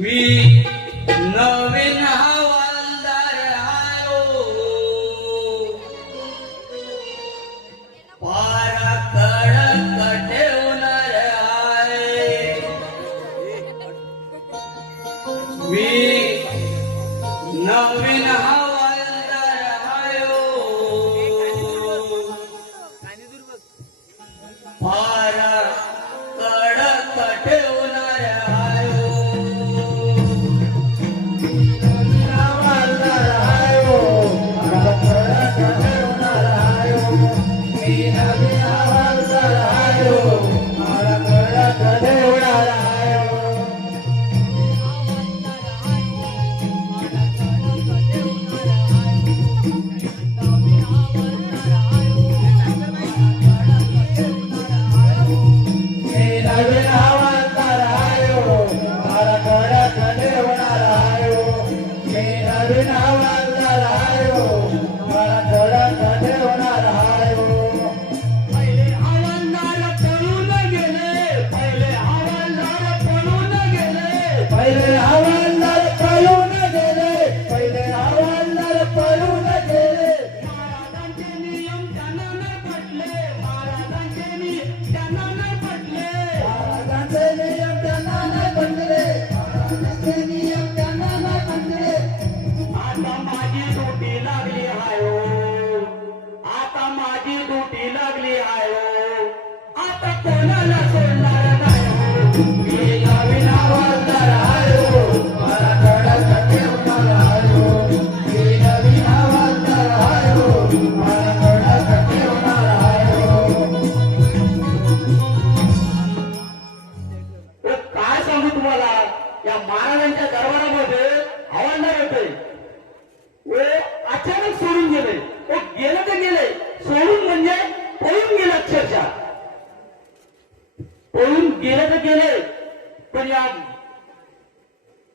मी नवीन हवालदार आयो पारा कडक ठेवणार आहे मी नवीन हवालदार आयो पारा कडक ठेवणार आयो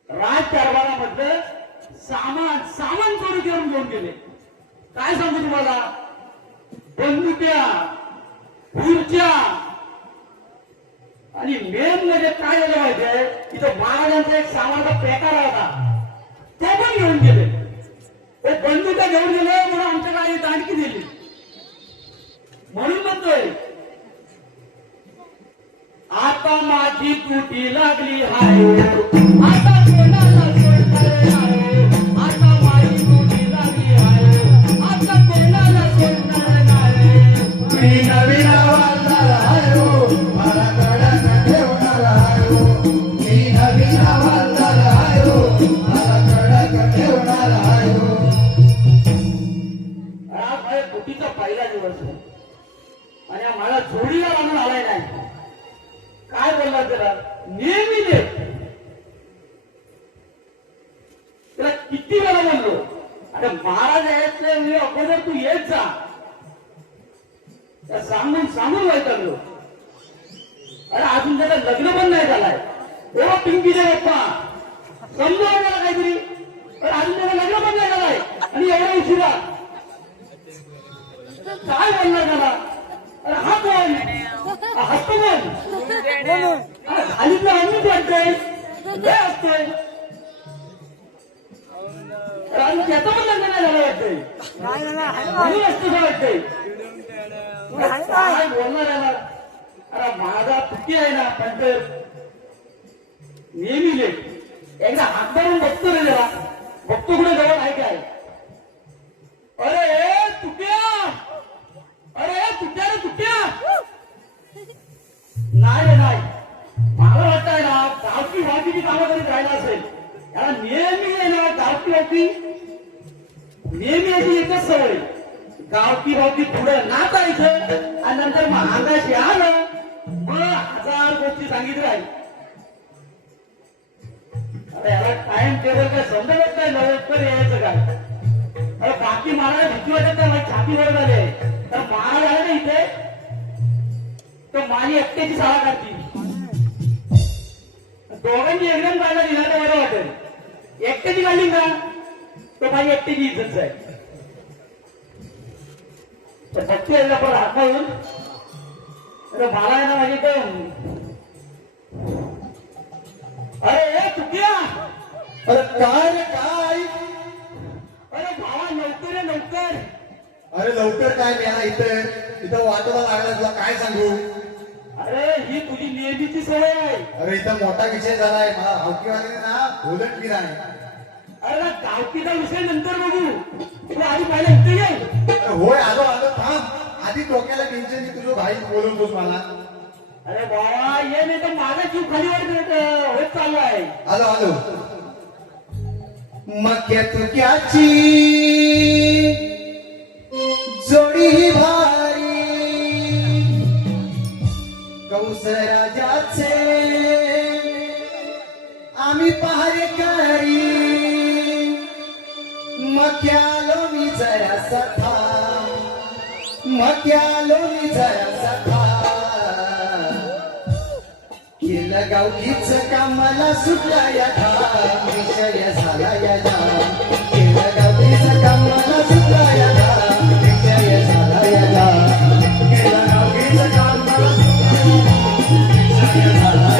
राजकारभारामधलं सामान चोरी करून घेऊन गेले. काय सांगू तुम्हाला, बंदुक्या, खुर्च्या आणि मेन म्हणजे काय झालं माहितीये, तिथं महाराजांचा एक सामानाचा प्रकार होता, तो पण घेऊन गेले. ते बंदुक्या घेऊन गेले म्हणून आमच्या गाडी दांडकी दिली. म्हणून म्हणतोय, आता माझी तुटी लागली हाय, आता कोणाला सोडणार नाही. आता माझी तुटी लागली हाय, आता कोणाला सोडणार नाही. मी नवीन हवालदार आयो, मला कडक ठेवणार आयो. मी नवीन हवालदार आयो, मला कडक ठेवणार आयो. आज माझ्या तुटीचा पहिला दिवस आहे आणि मला जोडीला आणून आलाय नाही. काय बोलला त्याला, नेहमी दे. त्याला किती वेळा बोललो, अरे महाराज यायचे मी अगोदर तू येत जा. सांगून वैतागलो. अरे अजून त्याचं लग्न पण नाही झालाय. एवढा पिंकीच्या बाप्पा समजा मला काहीतरी. अरे अजून त्याचं लग्न पण नाही झालाय आणि एवढा उशिरा काय बोलणार त्याला. अरे हा कोण, हसतो कोण, खालीच आम्हीच वाटतोय असतोय. आणि त्याचं पण लग्न नाही झालं वाटतंय, म्हणून असतं वाटतंय. काय बोलणार आहे मला. अरे माझा तुटी आहे ना पंटर, नेहमी लेट. एकदा हात धरून बघतो रे जरा, बघतो कुठे जवळ आहे काय. अरे तुट्या, अरे तुट्या रे तुट्या. नाही नाही, मला वाटतंय ना गावठी वाकीची कामं करीत राहिला असेल. याला नेहमी आहे ना गावठी वाकी, नेहमी याची एकच सवय, गावठी वाकी पुढं नाचायचं आणि नंतर मग अंगाशी आलं मग 1000 गोष्टी सांगितल्या. अरे याला टाइम टेबल काय समजत काय, लवकर यायचं काय. अरे बाकी मला भीती वाटत नाही, माझी छातीवर झाले. तर महाराज आले ना इथे, तर माझी एकट्याची शाळा काढती. दोघांची एकदम काढला दिला तर बरं वाटेल. एकट्याची काढली का तर माझी एकट्याची इज्जत आहे. भक्ती यायला पण हात येऊन, अरे मला आहे ना माझी तर, अरे चुकिया काय रे काय? अरे भावा लवकर ये लवकर. अरे लवकर काय मी इथं वाटोला लागला तुला काय सांगू? अरे ही तुझी नेहमीची सवय आहे. अरे इथं मोठा विषय झालाय मला हौकीवाल्याने ना बोलत की नाही. अरे गावकीचा विषय नंतर बघू. तुला आधी पाहिलं इथे ये. अरे होय आलो आलो थांब आधी डोक्याला टेन्शन तुझं भाई बोलवतोस मला. अरे बाबा ये नाही तर माझा जीव खाली होत चालू आहे. आलो आलो. मक्या तुक्याची जोडी ही भारी कौसराजाचे आम्ही पहारेकरी मक्यालो मी जरा सखा मक्यालो मी जरा सखा केलं गावकीच कामाला सुटला या विषय झाला या केलं गावकीच कामाला सुटला या विषय झाला या केलं गावकीच कामाला विषय झाला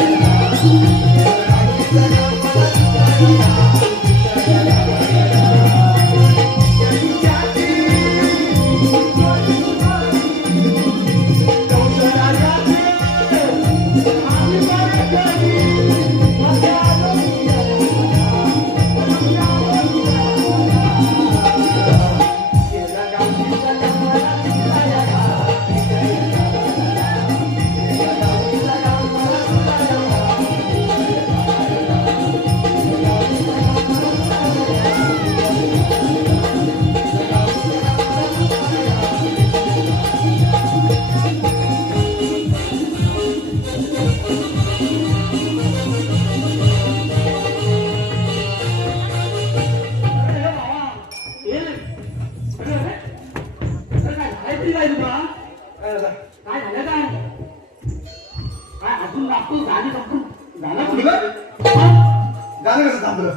काय झालं काय? काय अजून लागतो गाडी संपून झालं तुला? हा? गाणं कसं थांबलं?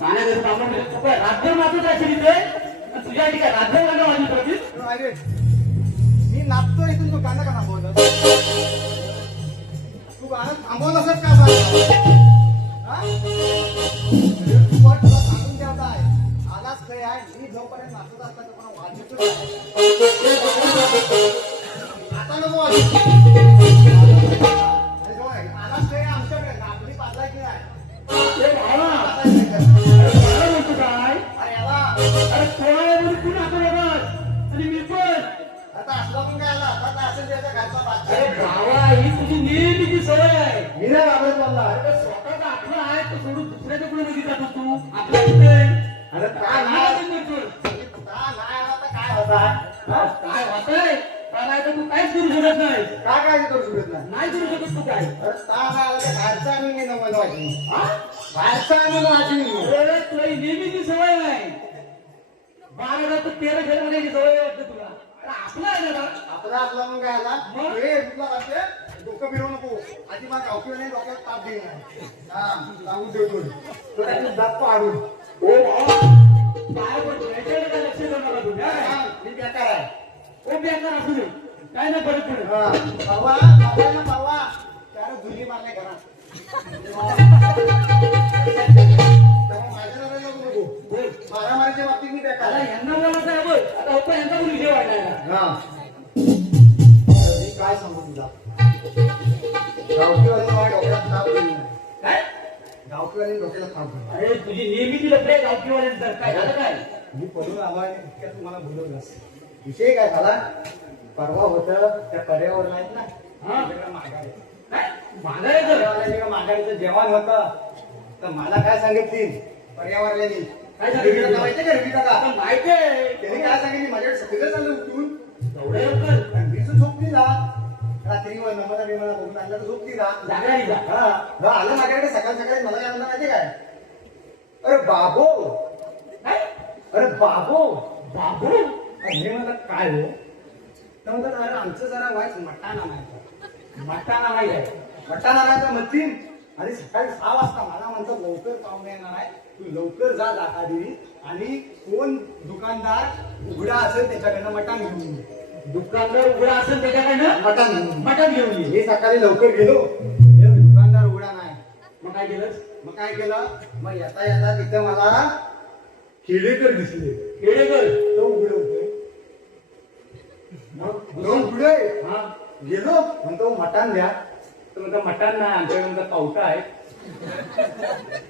गाण्या घरी थांबून रातभर मात्र जायचे तिथे तुझ्या आधी काय रातभर गाणं वाजत होती? अरे मी नाचतो इथून तू गाणं का थांबवलं? तू गाणं थांबवलं असत का सांग? तू पण तुला सांगून द्यायचं आहे आलाच खेळ आहे मी जोपर्यंत नाचत असता तो कोणा वाजवतो आता नको वाजवू. आलाच खेळ आमच्याकडे नाचली पाजायची नाही. ए भावा, पाजायची नाही. अरे मला म्हणतो काय? अरे याला अरे कोणाला तू नाचू नकोस आणि मी पण. आता असला पण काय आला आता असेल त्याच्या घरचा बादशाह. अरे भावा ही तुझी नेहमीची सवय आहे. मी नाही घाबरत मला. अरे स्वतःचा आपला आहे तो सोडून दुसऱ्याच्या पुढे मध्ये जातो तू आपल्या इथे. अरे काय काय नाही करतोय? नाही आला तर काय होता हा, काय होतंय? का नाही तर तू काहीच करू शकत नाही. काय करू शकत नाही. नाही करू शकत तू काय. अरे ता नाही आला तर बाहेरचा आणून घे नमन वाटली. हा? बाहेरचा आणून वाटली. अरे तुला ही नेहमीची सवय आहे. 12 ते 13 खेळ मध्ये सवय वाटते तुला. अरे आपला आहे ना. आपला असला मग काय आला मग? हे तुला वाटते डोकं फिरवू नको आधी मग गावकी नाही डोक्यात ताप देईल हा सांगून ठेवतो तो त्याची दात पाडून ओ भावा, काय बोलतो? याच्याकडे काय लक्ष देऊ नका तुम्ही, हा? मी बेकार आहे. ओ बेकार असू दे. काय नाही परत पुढे. परवा ना परवा त्याला धुली मारल्या घरात तेव्हा माझ्या नजरेला नको बोल. मारामारीच्या बाबतीत मी बेकार आता आहे. यांना बोलायचं आहे बघ. आता होता यांचा पण विषय वाढलाय. हा मी काय सांगू तुला गावकीवाली माझ्या डोक्यात ताप दिली नाही. काय? गावकीवाली डोक्याला ताप दिली. अरे तुझी नेहमीची लफडे गावकीवाल्यांचं काय झालं काय? मी पडून आलो आणि इतक्यात तुम्हाला बोलवलंस. विषय काय झाला परवा होतं त्या पर्यावरण आहेत ना हा? तिकडं माघारी काय? मागायचं. पर्यावरणाच्या माघारीचं जेवण होतं तर मला काय सांगितली पर्यावरणाने काय सांगितलं? माहिती का रवी काका आता माहिती आहे. त्यांनी काय सांगितली माझ्याकडे सगळं चाललं उठून एवढ्या लवकर आणि मी झोपली ना रात्रीवर नमना बिमना बघून आणलं तर झोपली ना जागराई जा. हा आलं माझ्याकडे सकाळ सकाळी मला काय म्हणता माहिती काय अरे बाबो काय? अरे बाबो बाबू हे म्हणतात काय हो तर म्हणतात अरे आमचं जरा वाईट मटाणा नाही मटाणा माहिती आहे. मटाणा नाही तर म्हणतील आणि सकाळी 6 वाजता मला म्हणतात लवकर पाहुणे येणार आहे तू लवकर जा लाखादेवी आणि कोण दुकानदार उघडा असेल त्याच्याकडनं मटण घेऊन ये. दुकानदार उघडा असेल त्याच्याकडनं मटण घेऊन ये. मटण घेऊन ये. मी सकाळी लवकर गेलो हे दुकानदार उघडा नाही मग काय केलंस? मग काय केलं? मग येता येता तिथं मला खेडेकर दिसले. खेडेकर? तो उघडे होते. मग दोन पुढे हा. गेलो म्हणतो मटण द्या. तर म्हणता मटण नाही, आमच्याकडे म्हणता पावटा आहे.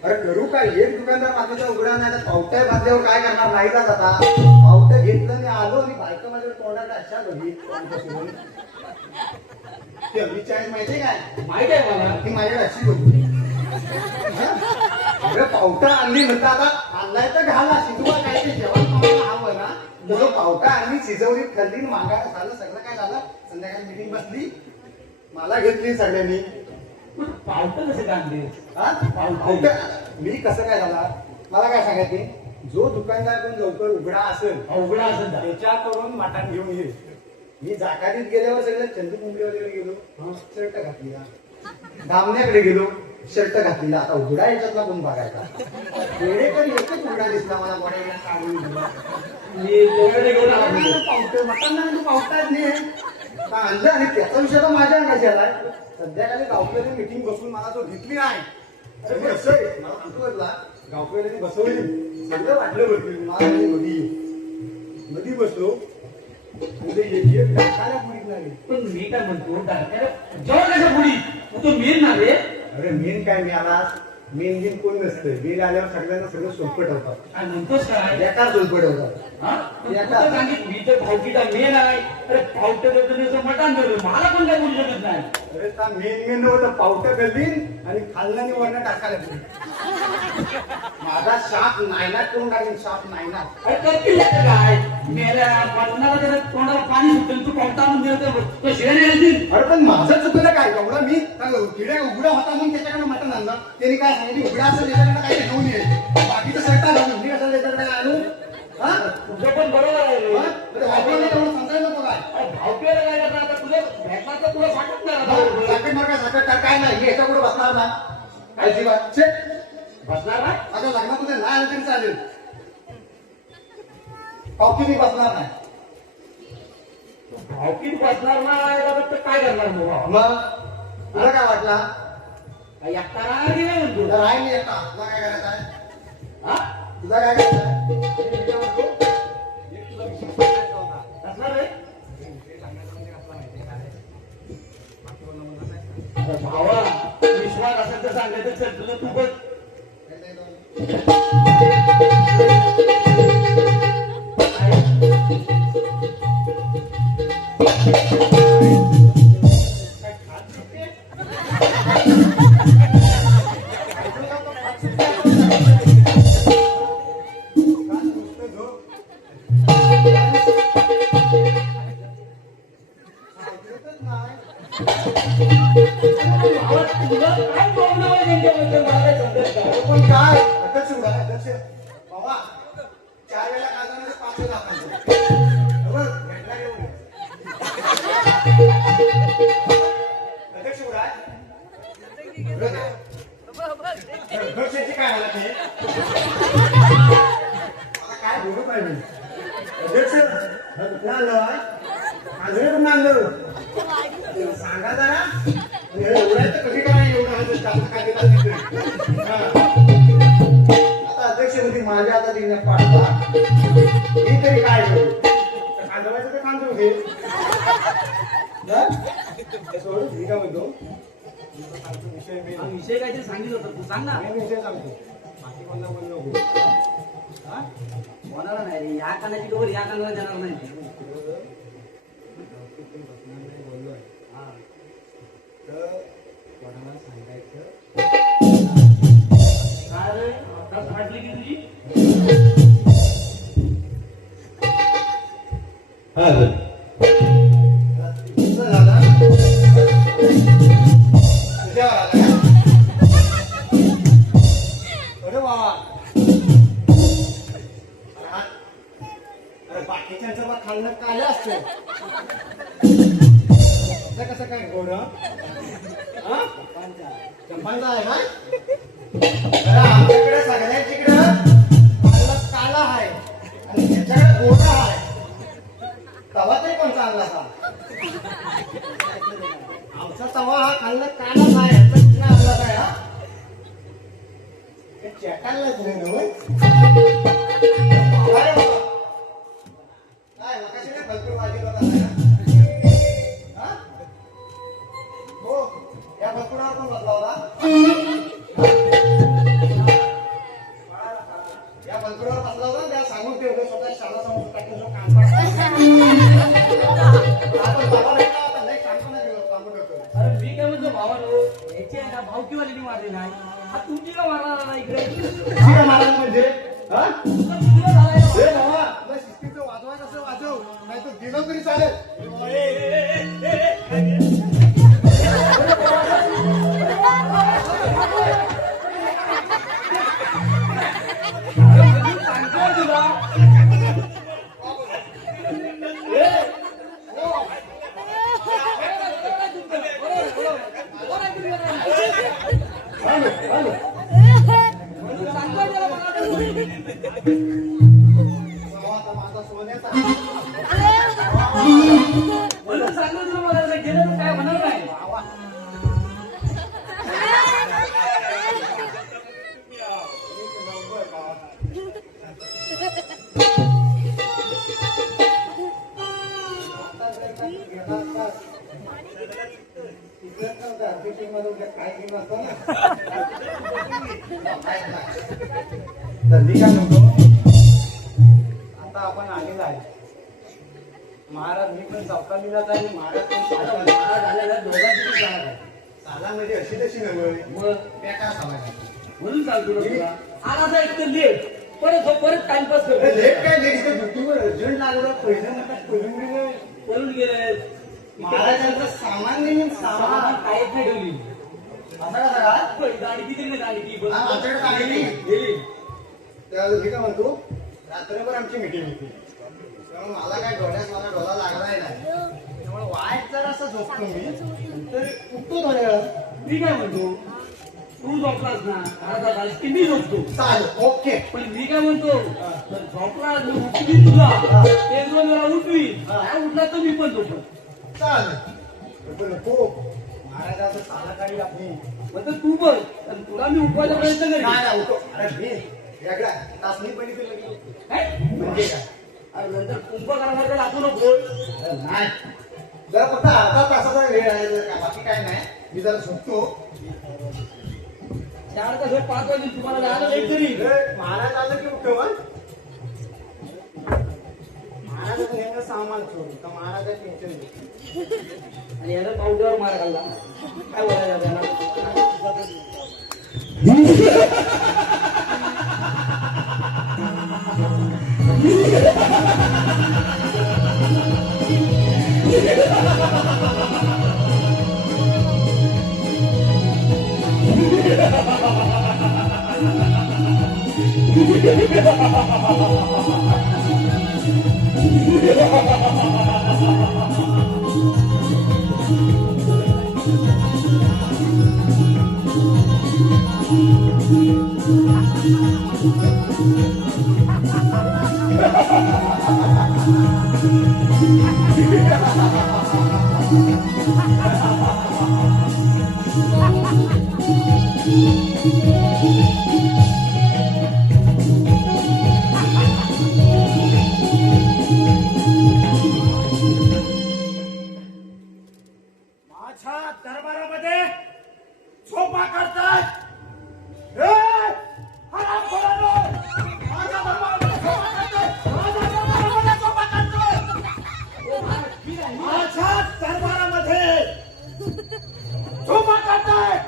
अरे करू काय? एक दुकानदार बाकीचा उघडा नाही तर पावट्या बांधल्यावर काय करणार? नाहीचाच आता पावट्या घेतलं आणि आलो आणि बायका माझ्या तोंडात अशा बघी ते अभिचाळीस माहितीये काय? माहित आहे मला. ती माझ्याकडे अशी बघली. अरे पावटा आणली म्हणता आता आणलाय तर घाला शिजवा काय ते जेवण तुम्हाला हवं ना. तो पावटा आणली शिजवली खाल्ली मागा झालं सगळं काय झालं. संध्याकाळी मीटिंग बसली मला घेतली सगळ्यांनी. पावटा कसे आणले? हा? पावटा मी कसं काय झाला मला काय सांगायचे? जो दुकानदार पण लवकर उघडा असेल उघडा असेल त्याच्याकडून मटण घेऊन ये. मी जाकारीत गेल्यावर सगळं चंदू मुंबईवर गेलो शर्ट घातलीला. धामण्याकडे गेलो शर्ट घातलीला. आता उघडा याच्यातला कोण बघायचा? वेळेकडे एकच उघडा दिसला मला बऱ्याला सांगून दिला. मी तुझ्याकडे घेऊन आलो. पावटे मटण नाही तू पावटाच नाही आणलं आणि त्याचा विषय तर माझ्या अंगाशी आलाय. संध्याकाळी गावकऱ्यांनी मीटिंग बसून मला तो घेतली नाही. अरे कसं आहे मला सांगतो गावकऱ्यांनी बसवली सगळं वाटलं होती. मला नदी बसलो एक टाकायला पुढीत नाही. पण मी काय म्हणतो जेव्हा त्याच्या पुढी तो मेन ना रे. अरे मेन काय मी आला मेन गेम कोण नसतं. बिल आल्यावर सगळ्यांना सगळं सोपं ठेवतात. आणि म्हणतोस काय? बेकार सोपं ठेवतात. मी तर भावकीचा मेन आहे. अरे पावट्या मटण दिलं मला पण काय बोलू शकत नाही. अरे त्या मेन नव्हतं पावट्या गल्लीन आणि खाल्ल्याने वरण टाकायला माझा शाप नायनाट करून टाकेल. शाप नायनाट. अरे करतील काय? मेल्या मटणाला जर तोंडाला पाणी सुटेल तू पावटा आणून दिलं तर शिवाय येतील. अरे पण माझं चुकलं काय? एवढं मी किड्या उघडा होता म्हणून त्याच्याकडे मटण आणलं. त्यांनी काय सांगितलं उघडा असेल त्याच्याकडे काही घेऊन ये. बाकीचं सट्टा घालून मी कसं त्याच्याकडे आणू? हा तुझं पण बरोबर आहे. एवढं समजायला नको काय? भावकीला काय करणार आता? तुझं भेटणार तर तुला साठत साखर मार साखर काय नाही. मी याच्या पुढे बसणार ना अजिबात. बसणार नाही. आता लग्नात तुझे नाही आलं तरी चालेल. पावकी मी बसणार नाही. भावकीत बसणार नाही तर काय करणार मग तुला काय वाटला? एकटा राहणार म्हणतो. तुला राहील मी एकटा. तुला काय करायचं आहे? हा तुला काय करायचं आहे? बसणार रे. भावा विश्वास असेल तर सांगायचं चल तुझं तू बघ. काय प्रॉब्लेम आहे त्यांच्याबद्दल मला काय समजत नाही. पण काय अध्यक्ष उडा अध्यक्ष बाबा 4 वेळा खाल्ल्यामध्ये 5 वेळा खाल्लं. बरोबर भेटला घेऊन अध्यक्ष उडा अध्यक्षाची काय मला ती आता काय बोलू पाहिजे? अध्यक्ष कुठं आणलं? आंधळे कुठं आणलं? सांगा जरा. एवढ्याचं कधी काय एवढं जास्त काय देतात तिथे. आता अध्यक्ष होती माझ्या आता तिने पाडला मी तरी काय करू? खांदवायचं तर खांदू घे. सोडून मी काय म्हणतो विषय काहीतरी सांगितलं होतं तू सांग ना. मी विषय सांगतो बाकी कोणाला बोललो नको. कोणाला नाही रे. या कानाची डोर या कानाला जाणार नाही. बोललोय तर कोणाला सांगायचं काय रे आता फाटली की तुझी? अरे बाबा अरे बाकीच्यांचं बा खाल्लं काय असतं कसं काय गोड चंपांचा आहे ना. आमच्याकडे सगळ्यांच्याकडे खाल्लं काला आहे आणि त्याच्याकडे गोडा आहे. तवा तरी पण चांगला असा. आमचा तवा हा खाल्लं कालाच आहे. आणलाच आहे. हा चेकायलाच नाही ना होय? अरे बाबा. काय मगाशी नाही भरपूर वाजत होता ना? हा? हो या भरपुरावर पण बसला होता या भरपुरावर बसला होता त्या सांगून ठेवलं स्वतः शाळा समोर टाकून जो काम आपण बाबा भेटला होता नाही सांगतो नाही गेलो सांगून ठेवतो अरे मी काय म्हणतो भावानो याची आहे ना भावकीवाली मारली नाही हा तुमची का मारणार ना इकडे शिका महाराज म्हणजे हा तुला झालाय ना. ए बाबा तुला शिस्तीचं वाजवायचं असं वाजव नाही तर दिलं तरी चालेल मी सांगतोय तुला म्हणून सांगतोय त्याला आता माझा सोन्याचा म्हणून सांगतोय तुला मला गेलं तर काय होणार नाही आता आपण आलेला आहे महाराज मी पण चौकालीला आहे महाराज पण साला झालेला दोघांची पण जागा आहे. साला म्हणजे अशी तशी नव्हे मग बेकार साला म्हणून सांगतो ना तुला आज असा एक तर लेट परत टाइमपास करतो लेट काय लेट इथं ड्युटीवर अर्जंट लागलं पहिलं म्हणतात पळून गेले पळून गेले महाराजांचं सामान नेहमी सामान सामान काहीच नाही ठेवली असा कसा काय गाडी किती नाही गाडी की हा, आमच्याकडे गाडी नाही. गेली त्यावेळेस मी काय म्हणतो रात्रभर आमची मिटिंग होती त्यामुळे मला काय डोळ्यात मला डोळा लागलाय नाही त्यामुळे वाईट जर असं झोपतो मी तर उठतो थोड्या वेळात मी काय म्हणतो तू झोपलास ना अर्धा तास की मी झोपतो चालेल ओके पण मी काय म्हणतो तर झोपला मी उठवी तुला ते तुला मला उठवी नाही उठला तर मी पण झोपलो चालेल पण नको महाराजाचं साला काढी आपली मग तर तू बघ आणि तुला मी उठवायचा प्रयत्न करेन नाही नाही, उठो अरे मी वेगळा तासनी पण इथे लगेच. काय? म्हणजे काय अरे नंतर कुंभकर्णाकडे दाखवू नको नाही जरा फक्त अर्धा तासाचा वेळ आहे जर का बाकी काय नाही मी जरा झोपतो 4 तास 5 वाजता तुम्हाला जायला लेट करी महाराज आलं की उठव महाराजाचं नेमकं सामान सोडून तर महाराजाचं टेन्शन नाही आणि याला पावड्यावर मार घालला काय बोलायचं त्याला माझ्या दरबारामध्ये झोपा करतात माझ्या दरबारामध्ये झोपा करताय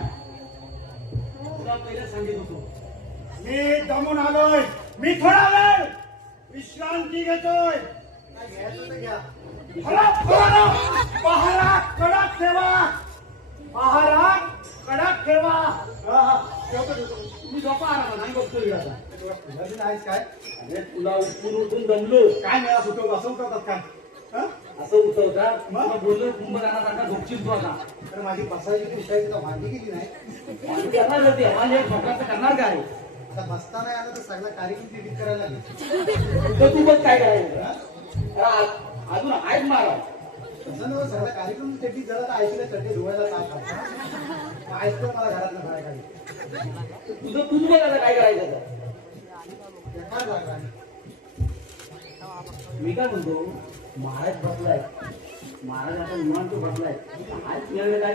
तुला पहिलं सांगित होतो मी दमून आलोय मी थोडा वेळ विश्रांती घेतोय काय घ्यायचं तर घ्या. पहारा कडक ठेवा पहारा कडक ठेवा मी झोपा आराम नाही बघतो आता नाहीच काय अरे तुला उठून दमलो काय मिळा सुटवतो असं उठवतात काय हं? असं उठवतात मग बोललो कुंभकर्णासारखा झोपशील तू आता तर माझी बसायची उठायची तर भांडी गेली नाही आणि करणार होते आम्हाला एक झोपण्याचं करणार काय आता बसता नाही आलं तर सगळा कार्यक्रम डिलीट करायला लागेल तर तू बघ काय करायचं अजून आहेत मारा तसं नव्हतं सगळा कार्यक्रम चड्डी जरा तर ऐकलं चड्डी धुवायला ताप ऐकतो मला घरात बाहेर काढली तुझं बघ आता काय करायचं आता. एका जागा मी काय म्हणतो, महाराज बसलाय, महाराज आता निवांत बसलाय, आज वेळ काय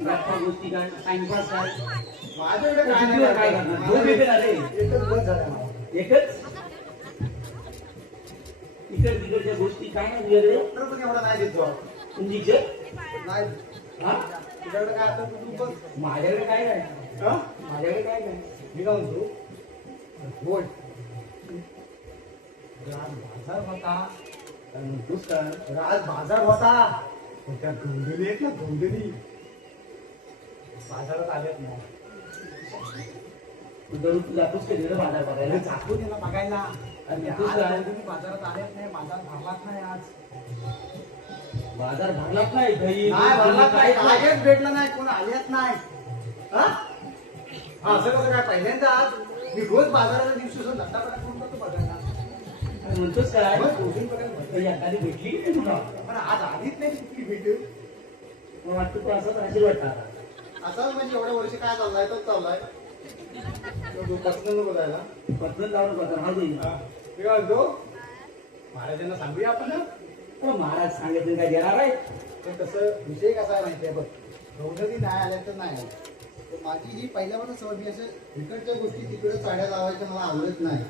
गप्पा गोष्टी काय टाइमपास काय माझ्याकडे काय काय नाही करणार? दोन येते ना रे, एकच बस झाला मला. एकच इकड तिकडच्या गोष्टी काय नाही तुझ्याकडे. डॉक्टर पण एवढा नाही देतो तुमची नाही हा तुझ्याकडे काय आता तू बस माझ्याकडे काय नाही, हा माझ्याकडे काय नाही. मी काय म्हणतो बोल राज बाजार होता काय म्हणतोस का? राज बाजार होता पण त्या गौंडणी आहेत ना गौंडणी बाजारात आल्यात नाही तू दररोज तू जातोस का तिकडे बाजार बघायला? जातो त्याला बघायला आणि आज तू काय? गौंडणी बाजारात आल्यात नाही बाजार भरलाच नाही आज बाजार भरलाच नाही दही नाही भरलाच नाही काय काहीच भेटला नाही कोण आलेच नाही हा हा, असं कसं काय पहिल्यांदा आज मी रोज बाजाराच्या दिवशी असं धंदा करून करतो बघायला म्हणतोस काय? मग दोघी बघायला भेटलं. काही एखादी भेटली की नाही तुला? पण आज आलीच नाही कुठली भेट मग वाटतं तू असंच राहशील वाटतं आता. असं म्हणजे एवढ्या वर्षी काय चाललाय तर चाललाय पर्सनल बघायला पद्धत लावून बघा हा देईल. मी काय म्हणतो महाराजांना सांगूया आपण ना? पण महाराज सांगितलं काय देणार आहे? पण तसं विषय कसा आहे माहिती आहे बघ गौंडणी नाही आल्या तर नाही आल्या तर माझी ही पहिल्यापासून सवय मी असं इकडच्या गोष्टी तिकडे चाड्या लावायच्या मला आवडत नाही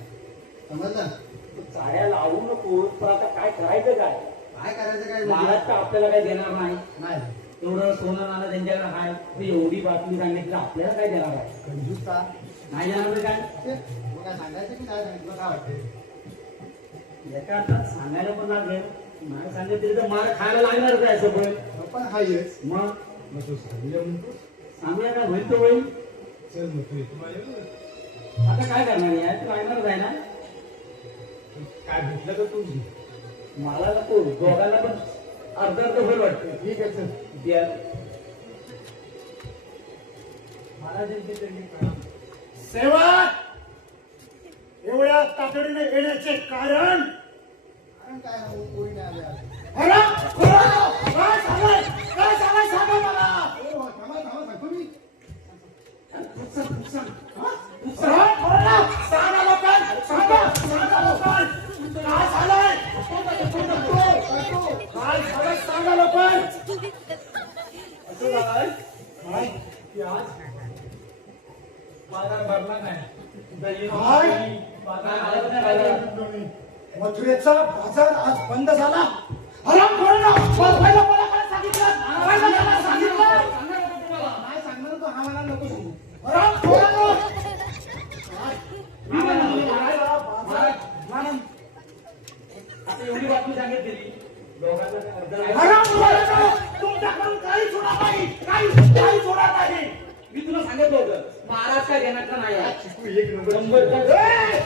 समजलं तू चाड्या लावू नको, पण आता काय करायचं काय? काय करायचं काय महाराज म्हणजे? तर आपल्याला काय देणार नाही. नाही एवढं सोनं नाणं त्यांच्याकडे आहे, तू एवढी बातमी सांगितली आपल्याला काय देणार आहे? कंजूसता नाही देणार म्हणजे काय? ते मग काय सांगायचं की काय सांगितलं काय वाटतं याच्या अर्थात सांगायला पण लागेल, मला सांगितलं तर मार खायला लागणारच आहे सगळं. पण हा येस मग मग तू सांगूया म्हणतो सांगूया काय होईल तर होईल. चल मग तू येतो माझ्यावर आता काय करणार आहे? तू लागणारच आहे ना. काय भेटलं तर तू मला नको, दोघांना पण अर्ध अर्ध होईल वाटतं. ठीक आहे चल द्या. महाराजांची त्यांनी प्रणाम. सेवक एवढ्या तातडीने येण्याचे कारण काय कोणी नाही आले आज. काय सांगाय सांगा मला. हो, थांबा, सांगतो मी. सांगा लोकांना, सांगा लोकांना. काय झालंय? काय झालंय सांगा लोकांना. असं झालंय? काय? की आज बाजार भरला नाही. दही काय? बाजार आला नाही. मथुरेचा बाजार आज बंद झाला. हराम खोरांनो, पहिलं मला काय सांगितलं? पहिलं मला सांगितलं. नाही सांगणार तो हा मला नको सांगू. हराम खोरांनो. आता एवढी बातमी सांगितली दोघांना अर्ध हराम खोरांनो, तुमच्याकडून काही सोडा नाही. काही सोडा नाही. मी तुला सांगितलं होतं महाराज काय देण्याचं नाही आहे. तू एक नंबर. शंभर टक्के.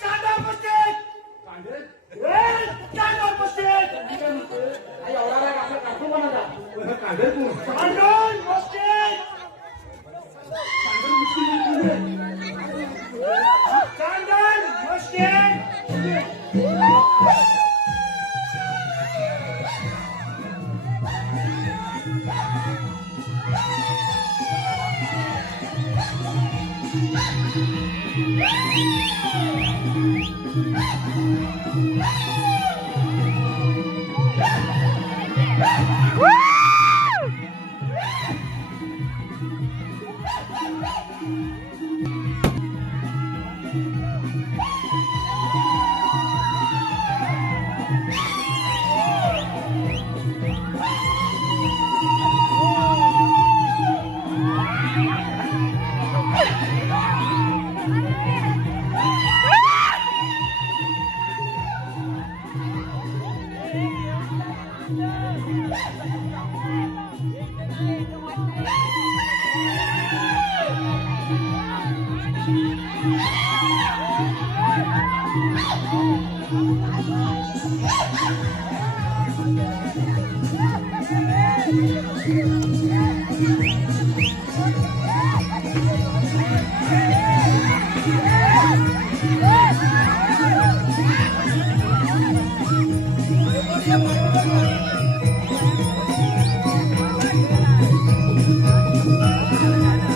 चांदा पस्तीस. चांदा पस्तीस. मी काय म्हणतोय, आई एवढा राग आपला काकू म्हणाला. चांदण पस्तीस. चांगलं मुश्किल आहे. चांदण पस्तीस.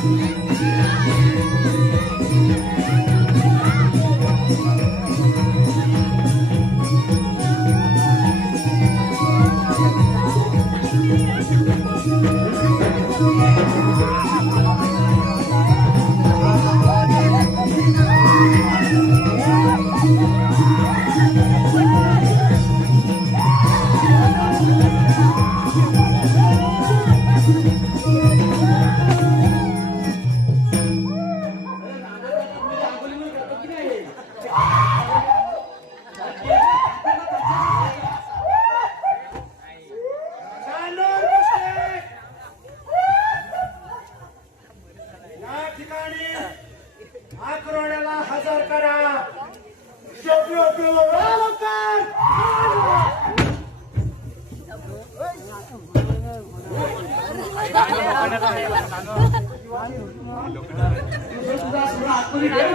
Thank you. ठिकाणी आकरोड्याला हजर करा. शेवटी होती लवकर. तुझा सुद्धा आतमध्ये ठेव.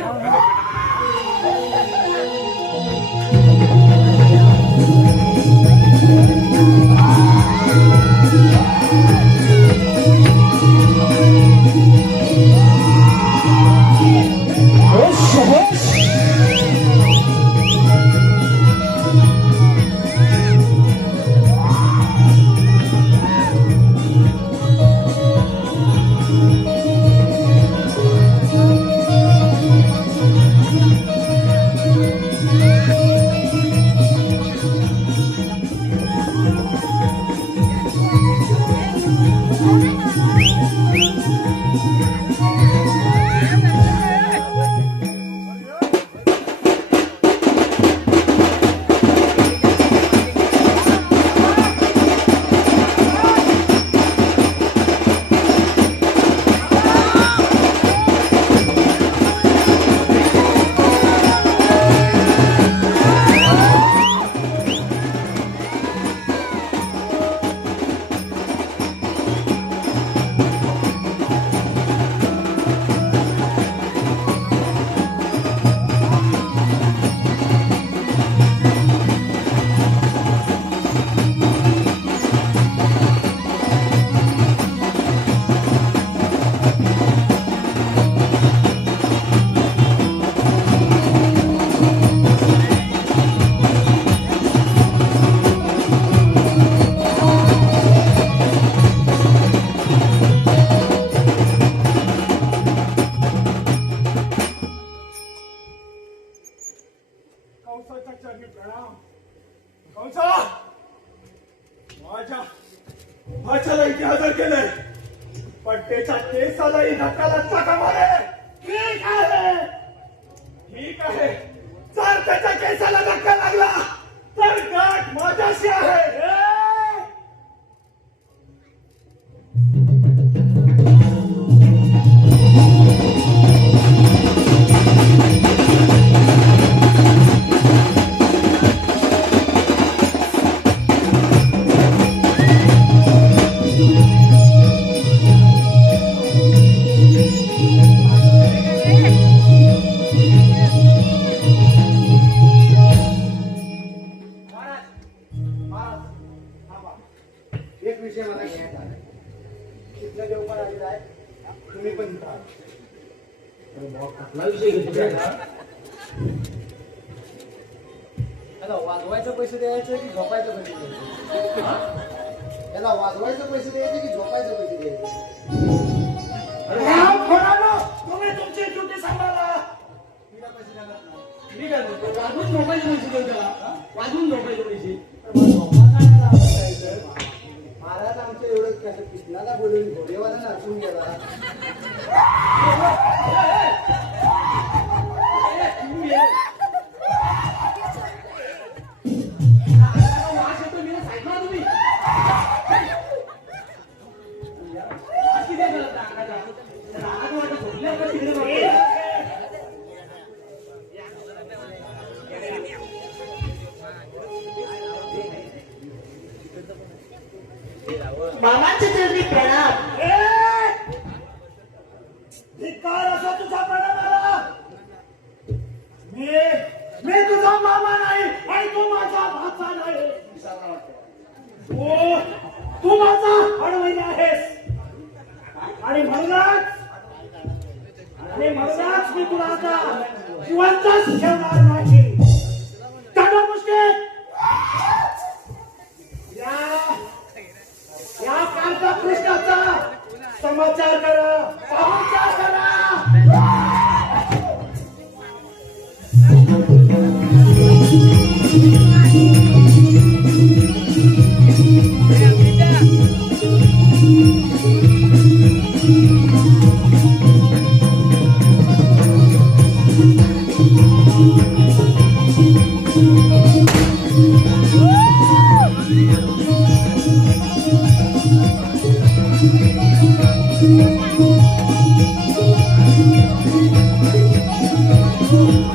कंसाच्या चरणी प्रणाम. कंसा माझ्या भाच्याला इथे हजर केलंय. पट्टेच्या केसालाही धक्का लागता का मारे? ठीक आहे, ठीक आहे. जर त्याच्या केसाला धक्का लागला तर गाठ माझ्याशी आहे. एक विषय मला घ्यायचा आहे. तिथलं देव पण आलेला आहे, तुम्ही पण इथं आहात. कुठला विषय घेतला? याला वाजवायचे पैसे द्यायचे की झोपायचे पैसे द्यायचे? याला वाजवायचे पैसे द्यायचे की झोपायचे पैसे द्यायचे? तुम्ही तुमची ड्युटी सांभाळा. तिला पैसे देणार नाही. मी काय म्हणतो, वाजवून झोपायचे पैसे देऊ त्याला. वाजवून झोपायचे पैसे. महाराज आमचं एवढं कसं कृष्णाला बोलून घोडेवाला नाचून गेला. वास येतो, मी सांगितलं तुम्ही. वास किती येतो अंगाचा? रागात वाटत झोपल्या का तिकडे बघतो. मामाच्या चरणी प्रणाम. धिक्कार असो तुझा प्रणामाला. मी तुझा मामा नाही आणि तू माझा भाचा नाही. तू माझा अडवैरी आहेस आणि म्हणूनच मी तुला आता जिवंतच ठेवणार नाही. टाटा मुश्किल या कालचा कृष्णाचा समाचार करा, पाहुणचार करा. Thank you. Thank you.